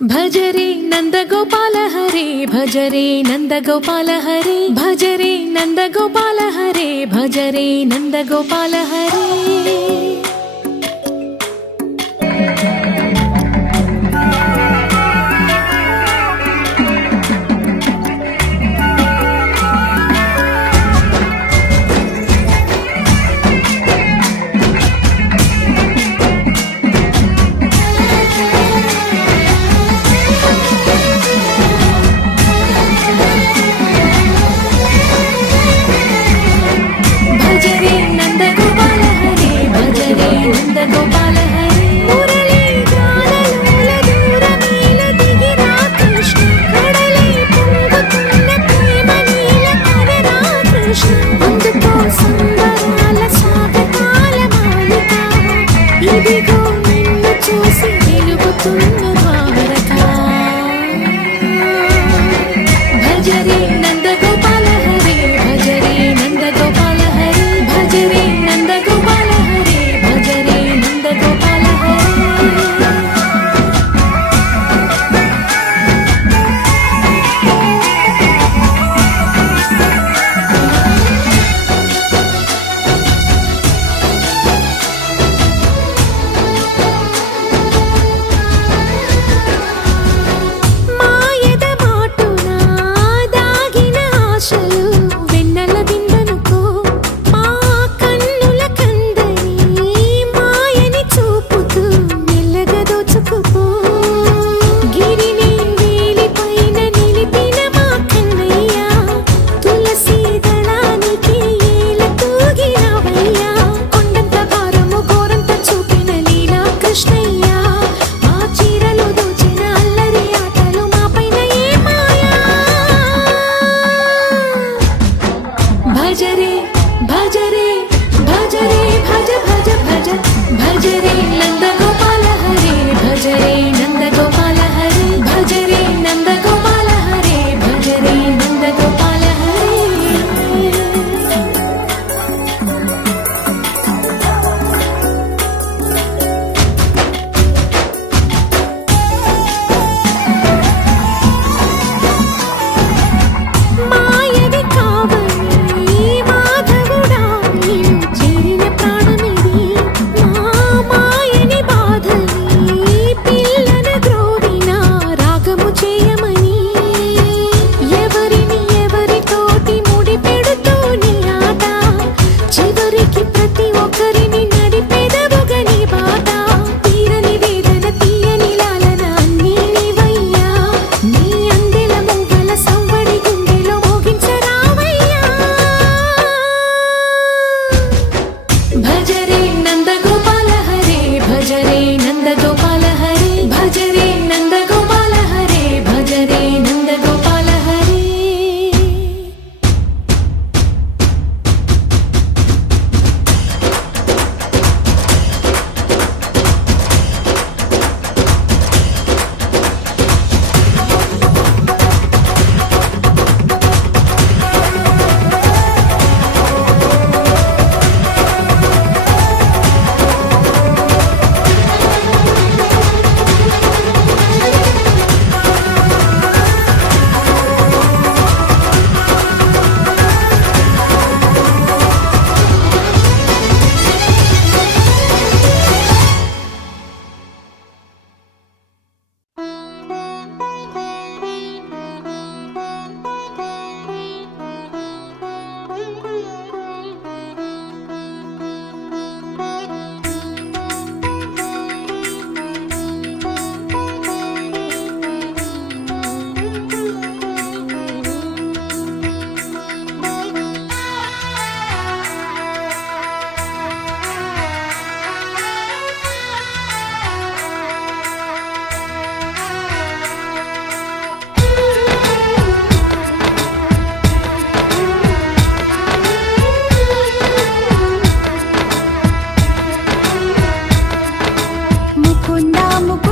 भजरे नंदगोपाल हरे भजरे नंदगोपाल हरे भजरे नंदगोपाल हरे भजरे नंदगोपाल हरे गोपाल हरे मुरली गानलोल दूरमेल दिगिरा कृष्ण कड़ले పొంగుతున్న ప్రేమ నీల కరరా కృష్ణ అందుకో సంబరాల స్వాగతాల మాలిక ఇదిగో నిన్ను చూసి వెలుగుతున్న ద్వారక భజరే నందగోపాల హరే భజరే నందగోపాల హరే భజరే నందగోపాల హరే భజరే నందగోపాల మాయద మాటున దాగిన ఆశలు వెన్నెల విందనుకో మా కన్నుల కందని మాయని చూపుతూ మెల్లగా దోచుకుపో గిరిని వేలిపైన నిలిపిన మా కన్నయ్య తులసి దళానికి ఏల తూగినవయ్యా కొండంత భారము గోరంత చూపిన లీలా కృష్ణయ్య మా చీరలు దోచిన అల్లరి ఆటలు మా పైన ఏ మాయా భజరే భజరే భజరే భజ భజ భజ భజరే నందగోపాల హరే భజరే నందగోపాల హరే భజరే నందగోపాల హరే భజరే నందగోపాల హరే మాయవి కావని మాధవుడా నిన్ను చేరిన ప్రాణమిది మా మాయని బాధని పిల్లన గ్రోవిన రాగము చేయమని ఎవరిని ఎవరితోటి ముడి పెడుతూ నీ ఆట చివరికి ప్రతి ఒక్కరిని నడిపెదవుగా నీ బాట తీరని వేదన తీయని లాలన అన్నీ నీవయ్యా నీ అందెల మూగల సవ్వడి గుండెలో మోగించరావయ్యా భజరే నందగోపాల హరే భజరే నందగోపాల హరే భజరే నందగోపాల హరే భజరే నందగోపాల హరే ముకుందా ముకుందా